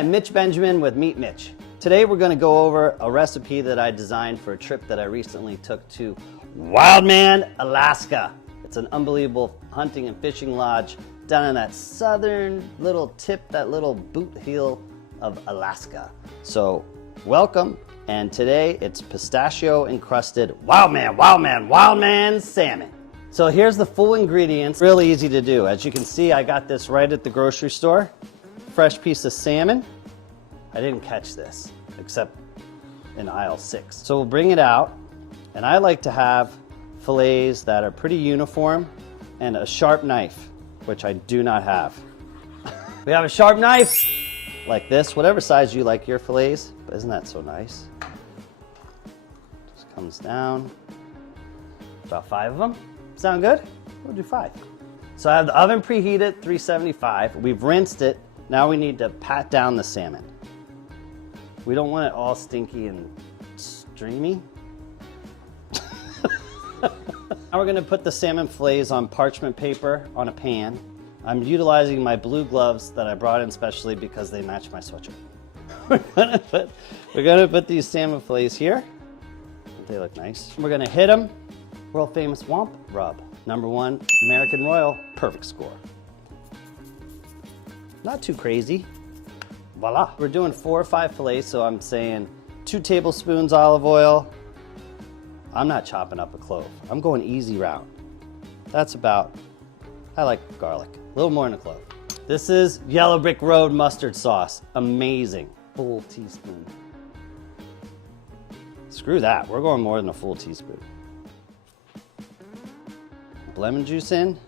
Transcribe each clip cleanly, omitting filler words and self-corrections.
Hi, I'm Mitch Benjamin with Meet Mitch. Today we're going to go over a recipe that I designed for a trip that I recently took to Wildman, Alaska. It's an unbelievable hunting and fishing lodge down in that southern little tip, that little boot heel of Alaska. So welcome, and today it's pistachio encrusted Wildman Salmon. So here's the full ingredients, really easy to do. As you can see, I got this right at the grocery store. Fresh piece of salmon. I didn't catch this, except in aisle 6. So we'll bring it out, and I like to have fillets that are pretty uniform and a sharp knife, which I do not have. We have a sharp knife like this, whatever size you like your fillets, but isn't that so nice? Just comes down, about 5 of them. Sound good? We'll do 5. So I have the oven preheated, 375. We've rinsed it. Now we need to pat down the salmon. We don't want it all stinky and streamy. Now we're gonna put the salmon fillets on parchment paper on a pan. I'm utilizing my blue gloves that I brought in specially because they match my sweatshirt. We're gonna put these salmon fillets here. They look nice. We're gonna hit them. World famous Womp Rub. #1, American Royal, perfect score. Not too crazy. Voila. We're doing 4 or 5 fillets, so I'm saying 2 tablespoons olive oil. I'm not chopping up a clove. I'm going easy route. That's about, I like garlic. A little more than a clove. This is Yellow Brick Road mustard sauce. Amazing. Full teaspoon. Screw that. We're going more than a full teaspoon. Lemon juice in.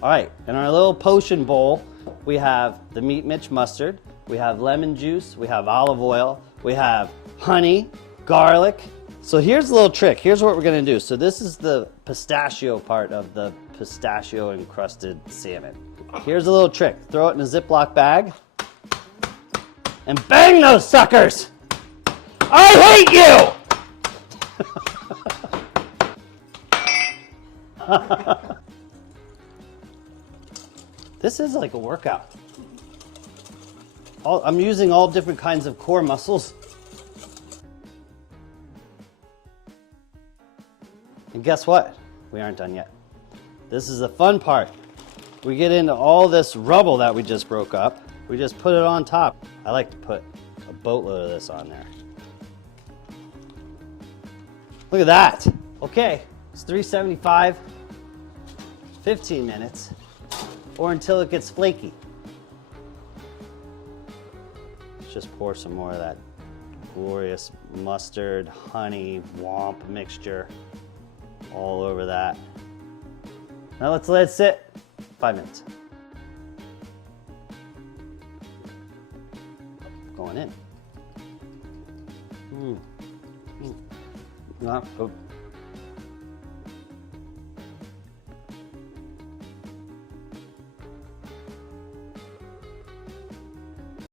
All right, in our little potion bowl, we have the Meet Mitch mustard, we have lemon juice, we have olive oil, we have honey, garlic. So here's a little trick. Here's what we're gonna do. So this is the pistachio part of the pistachio encrusted salmon. Here's a little trick. Throw it in a Ziploc bag and bang those suckers! I hate you! This is like a workout. I'm using all different kinds of core muscles. And guess what? We aren't done yet. This is the fun part. We get into all this rubble that we just broke up. We just put it on top. I like to put a boatload of this on there. Look at that. Okay, it's 375, 15 minutes, or until it gets flaky. Let's just pour some more of that glorious mustard, honey, womp mixture all over that. Now let's let it sit 5 minutes. Going in.